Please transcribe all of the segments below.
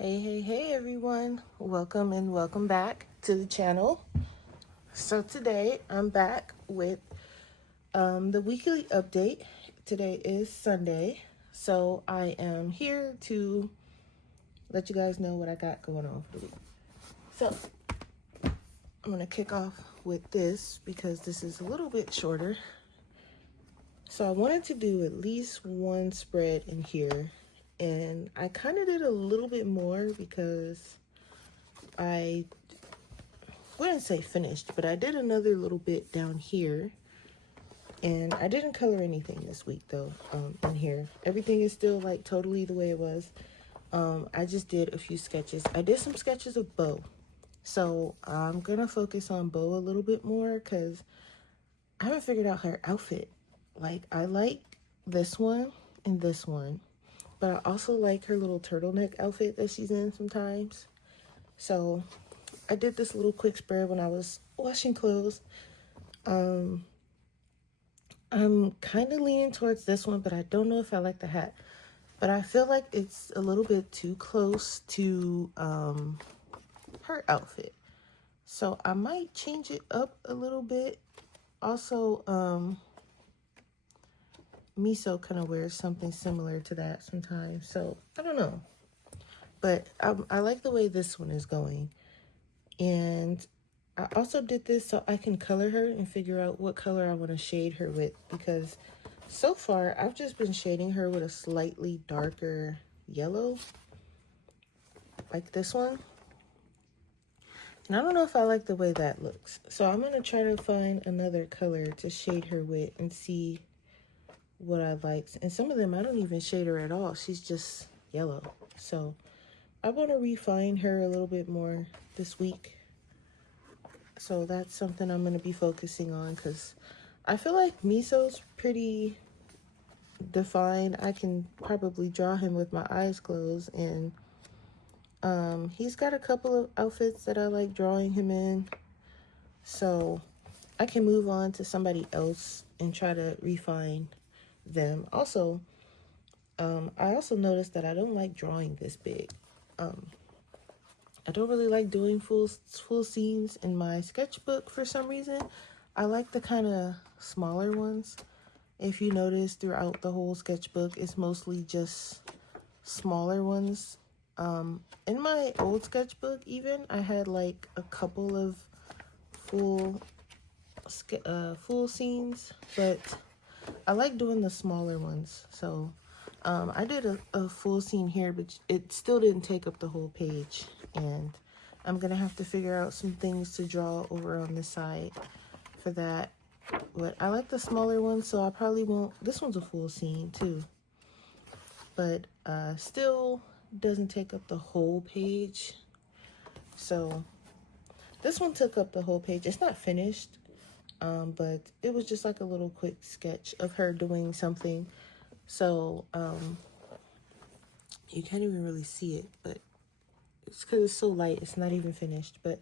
Hey everyone. Welcome and welcome back to the channel. So today I'm back with the weekly update. Today is Sunday. So I am here to let you guys know what I got going on for the week. So I'm going to kick off with this because this is a little bit shorter. So I wanted to do at least one spread in here. And I kind of did a little bit more because I wouldn't say finished, but I did another little bit down here. And I didn't color anything this week though, in here. Everything is still like totally the way it was. I just did a few sketches. I did some sketches of Bo. So I'm gonna focus on Bo a little bit more because I haven't figured out her outfit. Like I like this one and this one, but I also like her little turtleneck outfit that she's in sometimes. So I did this little quick spread when I was washing clothes. I'm kind of leaning towards this one, but I don't know if I like the hat. But I feel like it's a little bit too close to her outfit. So I might change it up a little bit. Also, Miso kind of wears something similar to that sometimes. So I don't know. But I like the way this one is going. And I also did this so I can color her and figure out what color I want to shade her with, because so far I've just been shading her with a slightly darker yellow, like this one. And I don't know if I like the way that looks. So I'm going to try to find another color to shade her with and see what I like. And some of them I don't even shade her at all. She's just yellow. So I want to refine her a little bit more this week. So that's something I'm going to be focusing on because I feel like Miso's pretty defined. I can probably draw him with my eyes closed, and he's got a couple of outfits that I like drawing him in. So I can move on to somebody else and try to refine them. Also, I also noticed that I don't like drawing this big. I don't really like doing full scenes in my sketchbook for some reason. I like the kind of smaller ones. If you notice throughout the whole sketchbook, it's mostly just smaller ones. In my old sketchbook even, I had like a couple of full scenes, but I like doing the smaller ones. So I did a full scene here, but it still didn't take up the whole page. And I'm going to have to figure out some things to draw over on this side for that. But I like the smaller ones, so I probably won't. This one's a full scene too. But still doesn't take up the whole page. So this one took up the whole page. It's not finished, but it was just like a little quick sketch of her doing something. So you can't even really see it, but it's because it's so light, it's not even finished. But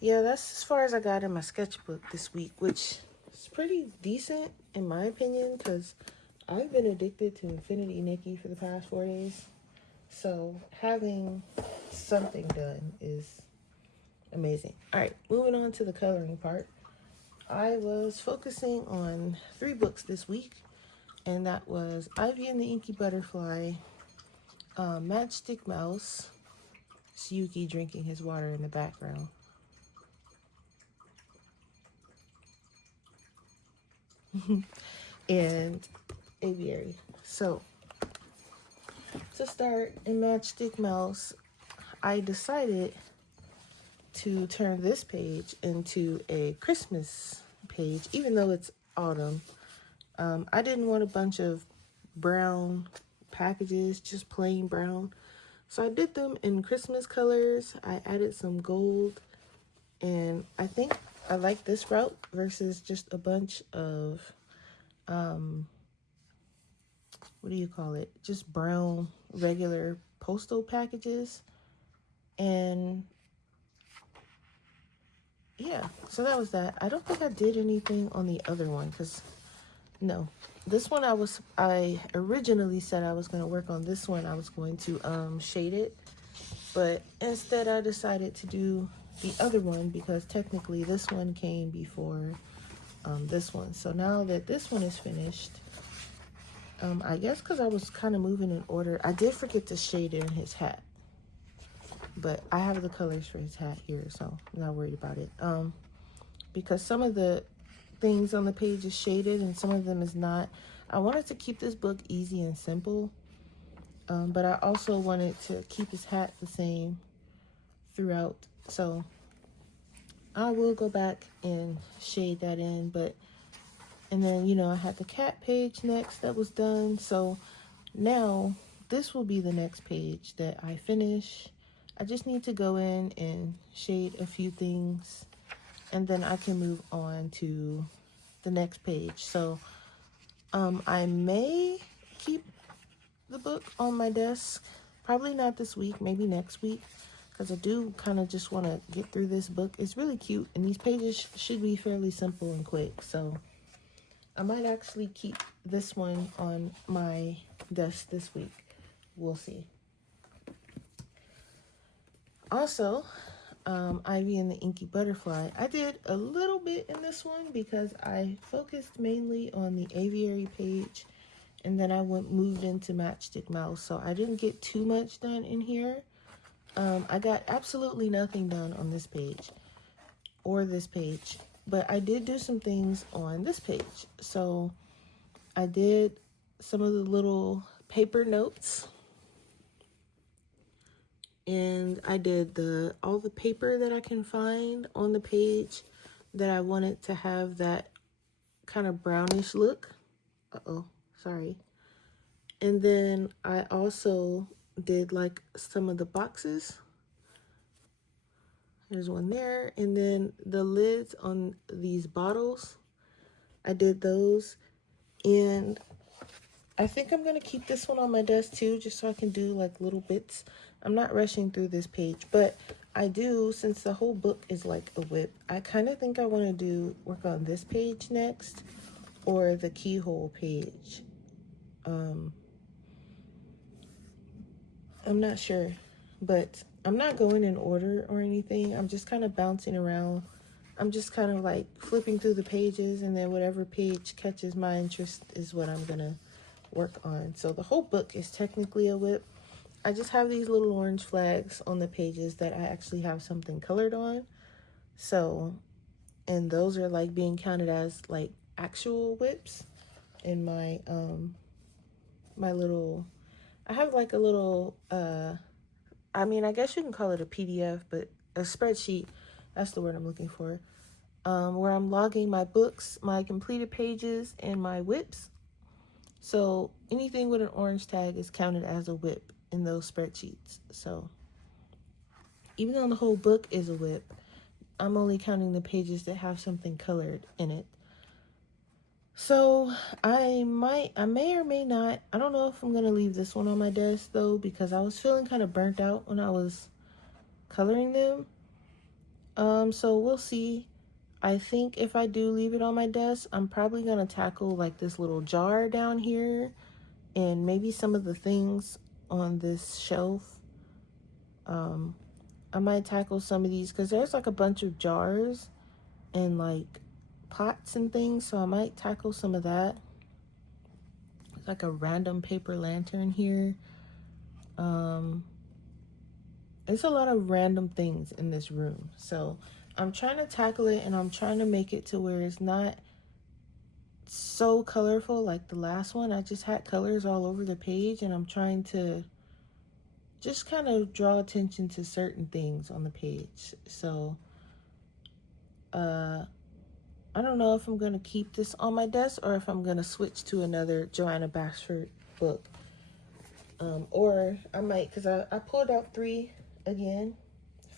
yeah, that's as far as I got in my sketchbook this week, which is pretty decent in my opinion, because I've been addicted to Infinity Nikki for the past 4 days. So having something done is amazing. All right, moving on to the coloring part. I was focusing on 3 books this week, and that was Ivy and the Inky Butterfly, Matchstick Mouse, it's Yuki drinking his water in the background, and Aviary. So to start in Matchstick Mouse, I decided to turn this page into a Christmas page, even though it's autumn. I didn't want a bunch of brown packages, just plain brown. So I did them in Christmas colors. I added some gold, and I think I like this route versus just a bunch of, what do you call it? Just brown, regular postal packages. And yeah, so that was that. I don't think I did anything on the other one because, no. This one I originally said I was going to work on this one. I was going to shade it But instead I decided to do the other one because technically this one came before this one. So now that this one is finished, I guess because I was kind of moving in order, I did forget to shade in his hat. But I have the colors for his hat here, so I'm not worried about it. Because some of the things on the page is shaded and some of them is not. I wanted to keep this book easy and simple, but I also wanted to keep his hat the same throughout. So I will go back and shade that in, and then, you know, I had the cat page next that was done. So now this will be the next page that I finish. I just need to go in and shade a few things, and then I can move on to the next page. So I may keep the book on my desk, probably not this week, maybe next week, because I do kind of just want to get through this book. It's really cute, and these pages should be fairly simple and quick. So I might actually keep this one on my desk this week. We'll see. Also, Ivy and the Inky Butterfly. I did a little bit in this one because I focused mainly on the aviary page, and then I moved into Matchstick Mouse, so I didn't get too much done in here. I got absolutely nothing done on this page or this page, but I did do some things on this page. So I did some of the little paper notes, and I did all the paper that I can find on the page that I wanted to have that kind of brownish look. Sorry. And then I also did like some of the boxes. There's one there. And then the lids on these bottles, I did those. And I think I'm going to keep this one on my desk too, just so I can do like little bits. I'm not rushing through this page, but I do, since the whole book is like a whip, I kind of think I want to work on this page next, or the keyhole page. I'm not sure, but I'm not going in order or anything. I'm just kind of bouncing around. I'm just kind of like flipping through the pages, and then whatever page catches my interest is what I'm gonna work on. So the whole book is technically a whip. I just have these little orange flags on the pages that I actually have something colored on. So, and those are like being counted as like actual whips in my my little, I have like a little I mean, I guess you can call it a PDF, but a spreadsheet, that's the word I'm looking for, where I'm logging my books, my completed pages, and my whips. So anything with an orange tag is counted as a whip in those spreadsheets. So even though the whole book is a whip, I'm only counting the pages that have something colored in it. So I may or may not, I don't know if I'm going to leave this one on my desk though, because I was feeling kind of burnt out when I was coloring them. So we'll see. I think if I do leave it on my desk, I'm probably going to tackle like this little jar down here and maybe some of the things on this shelf. I might tackle some of these because there's like a bunch of jars and like pots and things, so I might tackle some of that. It's like a random paper lantern here. It's a lot of random things in this room, so I'm trying to tackle it, and I'm trying to make it to where it's not so colorful like the last one. I just had colors all over the page, and I'm trying to just kind of draw attention to certain things on the page. So I don't know if I'm going to keep this on my desk or if I'm going to switch to another Joanna Bashford book. Or I might, because I pulled out 3 again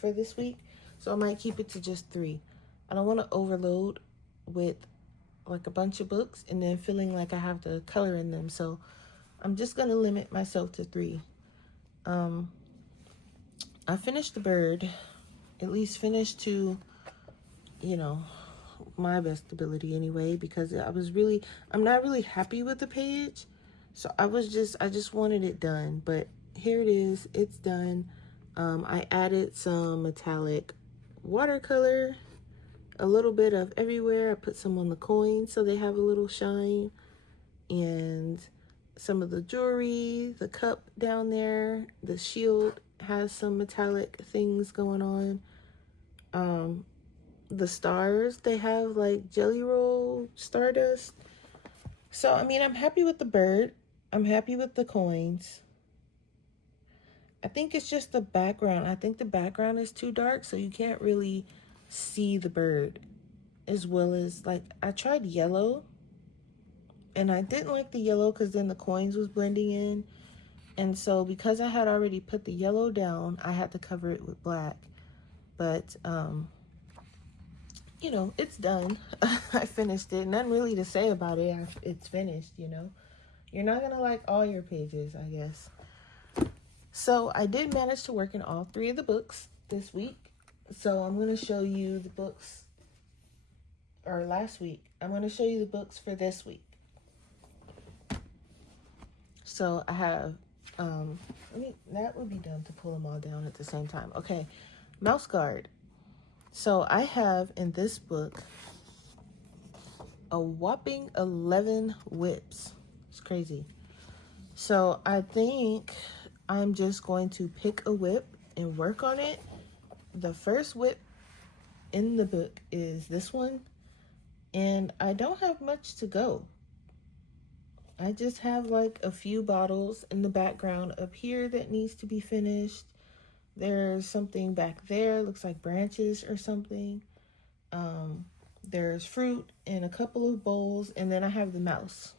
for this week, so I might keep it to just 3. I don't want to overload with like a bunch of books and then feeling like I have to color in them, so I'm just going to limit myself to 3. I finished The Bird, at least finished to, you know, my best ability anyway, because I'm not really happy with the page, so I just wanted it done. But here it is, it's done. I added some metallic watercolor, a little bit of everywhere. I put some on the coins so they have a little shine, and some of the jewelry, the cup down there, the shield has some metallic things going on. The stars, they have like jelly roll stardust. So, I mean, I'm happy with the bird. I'm happy with the coins. I think it's just the background. I think the background is too dark, so you can't really see the bird as well as, like, I tried yellow, and I didn't like the yellow because then the coins was blending in. And so because I had already put the yellow down, I had to cover it with black. But, you know, it's done. I finished it. Nothing really to say about it. It's finished, you know. You're not going to like all your pages, I guess. So I did manage to work in all 3 of the books this week. So I'm going to show you the books, or last week. I'm going to show you the books for this week. So I have, that would be dumb to pull them all down at the same time. Okay, Mouse Guard. So I have in this book a whopping 11 whips. It's crazy. So I think I'm just going to pick a whip and work on it. The first whip in the book is this one, and I don't have much to go. I just have like a few bottles in the background up here that needs to be finished. There's something back there, looks like branches or something. There's fruit and a couple of bowls, and then I have the mouse.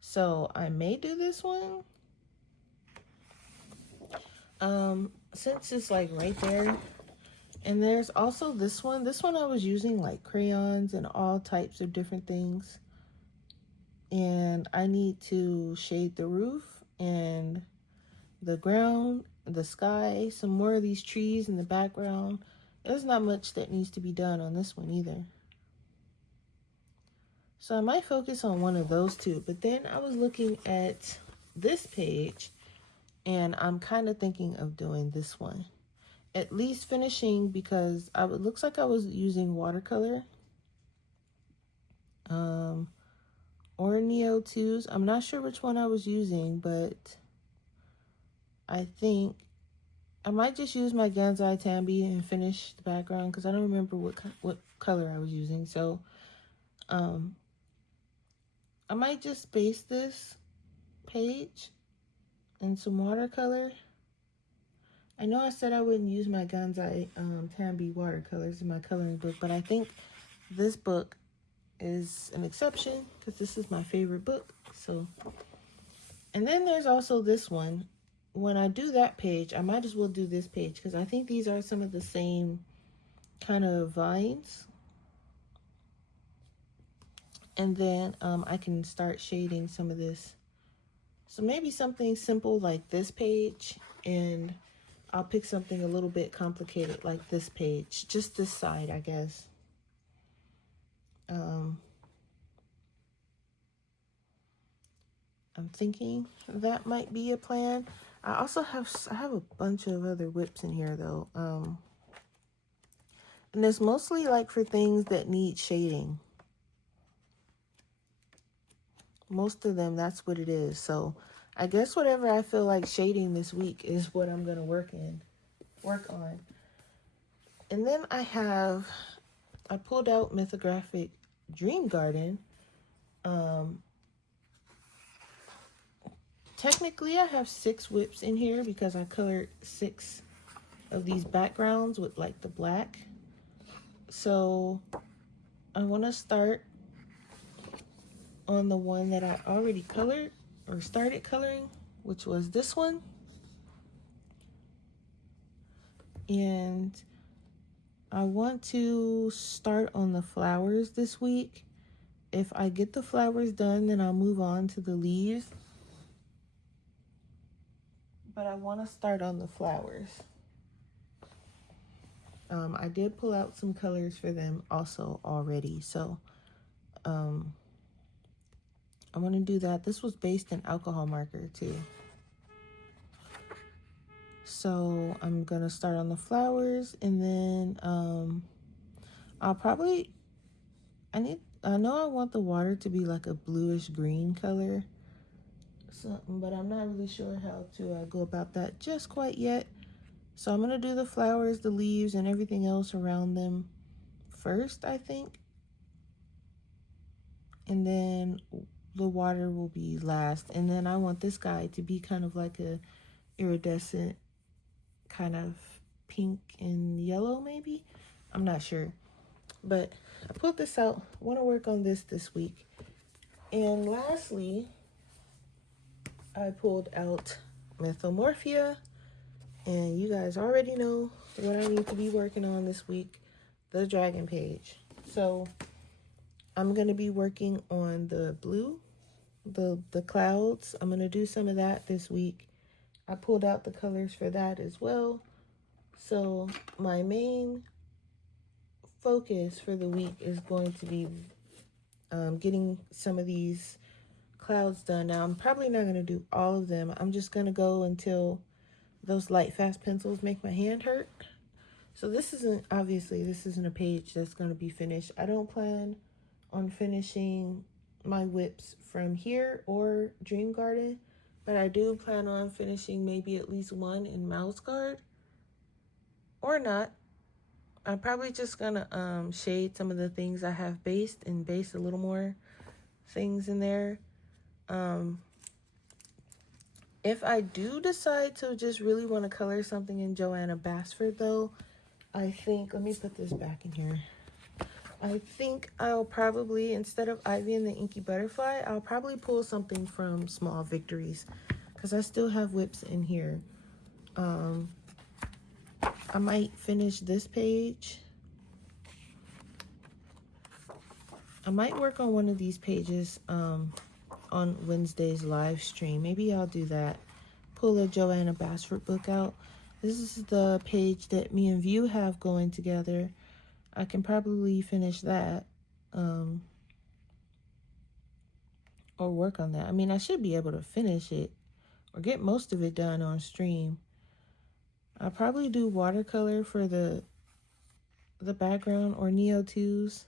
So I may do this one. Since it's like right there. And there's also this one. This one I was using like crayons and all types of different things. And I need to shade the roof and the ground, the sky, some more of these trees in the background. There's not much that needs to be done on this one either. So I might focus on one of those two. But then I was looking at this page, and I'm kind of thinking of doing this one. At least finishing, because it looks like I was using watercolor. Or Neo 2s. I'm not sure which one I was using, but I think I might just use my Ganzai Tambi and finish the background, because I don't remember what color I was using. So I might just base this page in some watercolor. I know I said I wouldn't use my Ganzai Tambi watercolors in my coloring book, but I think this book is an exception because this is my favorite book. So, and then there's also this one. When I do that page, I might as well do this page because I think these are some of the same kind of vines. And then I can start shading some of this. So maybe something simple like this page, and I'll pick something a little bit complicated like this page, just this side, I guess. I'm thinking that might be a plan. I also have a bunch of other whips in here though. And it's mostly like for things that need shading. Most of them, that's what it is. So I guess whatever I feel like shading this week is what I'm gonna work on. And then I pulled out Mythographic Dream Garden. Technically, I have 6 whips in here because I colored 6 of these backgrounds with like the black. So I want to start on the one that I already colored or started coloring, which was this one. And I want to start on the flowers this week. If I get the flowers done, then I'll move on to the leaves. But I want to start on the flowers. I did pull out some colors for them also already. So I want to do that. This was based in alcohol marker too. So I'm gonna start on the flowers, and then I'll probably, I know I want the water to be like a bluish green color, so, but I'm not really sure how to go about that just quite yet. So I'm gonna do the flowers, the leaves, and everything else around them first, I think, and then the water will be last. And then I want this guy to be kind of like a iridescent kind of pink and yellow, maybe. I'm not sure, but I pulled this out. Want to work on this week. And lastly, I pulled out Mythomorphia, and you guys already know what I need to be working on this week, the dragon page. So I'm going to be working on the blue, the clouds. I'm going to do some of that this week. I pulled out the colors for that as well. So my main focus for the week is going to be getting some of these clouds done. Now, I'm probably not going to do all of them. I'm just going to go until those light fast pencils make my hand hurt. So this isn't a page that's going to be finished. I don't plan on finishing my whips from here or Dream Garden, but I do plan on finishing maybe at least one in Mouse Guard, or not. I'm probably just gonna shade some of the things I have based and base a little more things in there. If I do decide to just really want to color something in Joanna Basford, though, I think, let me put this back in here. I think I'll probably, instead of Ivy and the Inky Butterfly, I'll probably pull something from Small Victories, because I still have whips in here. I might finish this page. I might work on one of these pages on Wednesday's live stream. Maybe I'll do that. Pull a Joanna Basford book out. This is the page that me and View have going together. I can probably finish that. Or work on that. I mean, I should be able to finish it or get most of it done on stream. I'll probably do watercolor for the background, or Neo 2s,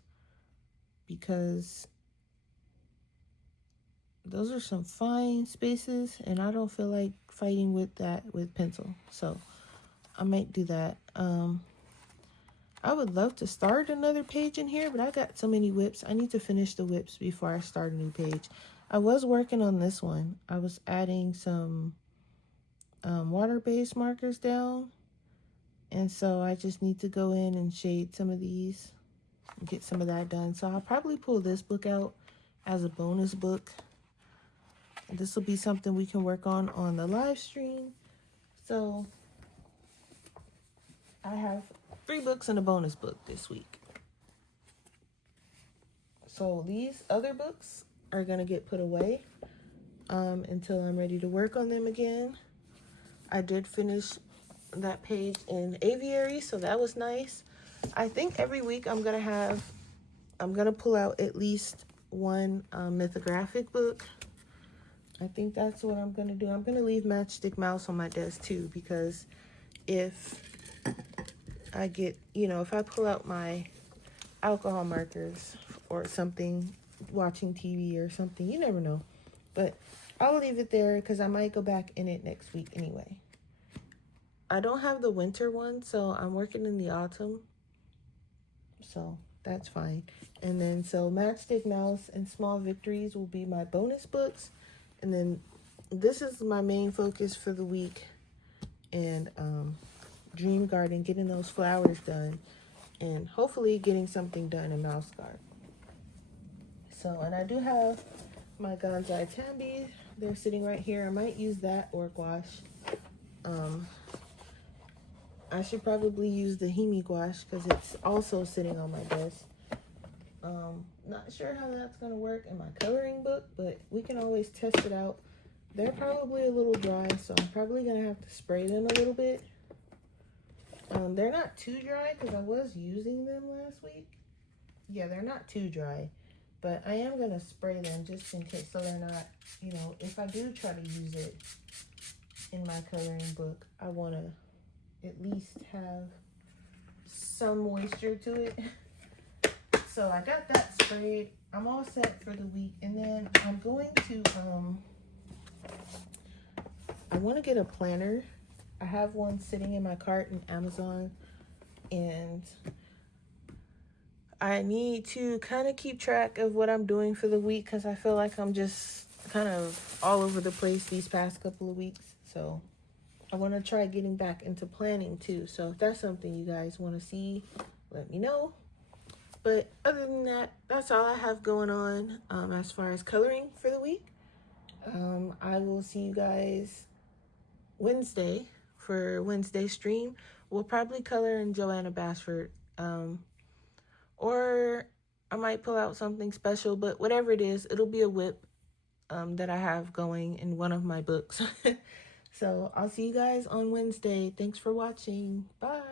because those are some fine spaces and I don't feel like fighting with that with pencil. So I might do that. I would love to start another page in here, but I got so many whips. I need to finish the whips before I start a new page. I was working on this one. I was adding some water-based markers down. And so I just need to go in and shade some of these and get some of that done. So I'll probably pull this book out as a bonus book. This will be something we can work on the live stream. So I have 3 books and a bonus book this week. So these other books are going to get put away until I'm ready to work on them again. I did finish that page in Aviary, so that was nice. I think every week I'm going to pull out at least one mythographic book. I think that's what I'm going to do. I'm going to leave Matchstick Mouse on my desk too, because if I get, if I pull out my alcohol markers or something, watching TV or something, you never know. But I'll leave it there because I might go back in it next week anyway. I don't have the winter one, so I'm working in the autumn. So that's fine. And then so Matchstick Mouse and Small Victories will be my bonus books. And then this is my main focus for the week. And Dream Garden, getting those flowers done. And hopefully getting something done in Mouse Guard. So, and I do have my Gonzai Tambi. They're sitting right here. I might use that or gouache. I should probably use the Himi gouache because it's also sitting on my desk. Not sure how that's going to work in my coloring book, but we can always test it out. They're probably a little dry, so I'm probably going to have to spray them a little bit. They're not too dry because I was using them last week. Yeah, they're not too dry, but I am going to spray them just in case, so they're not, if I do try to use it in my coloring book, I want to at least have some moisture to it. So I got that sprayed. I'm all set for the week. And then I'm going to, I want to get a planner. I have one sitting in my cart in Amazon. And I need to kind of keep track of what I'm doing for the week, because I feel like I'm just kind of all over the place these past couple of weeks. So I want to try getting back into planning too. So if that's something you guys want to see, let me know. But other than that, that's all I have going on as far as coloring for the week. I will see you guys Wednesday for Wednesday stream. We'll probably color in Joanna Basford. Or I might pull out something special, but whatever it is, it'll be a whip that I have going in one of my books. So I'll see you guys on Wednesday. Thanks for watching. Bye.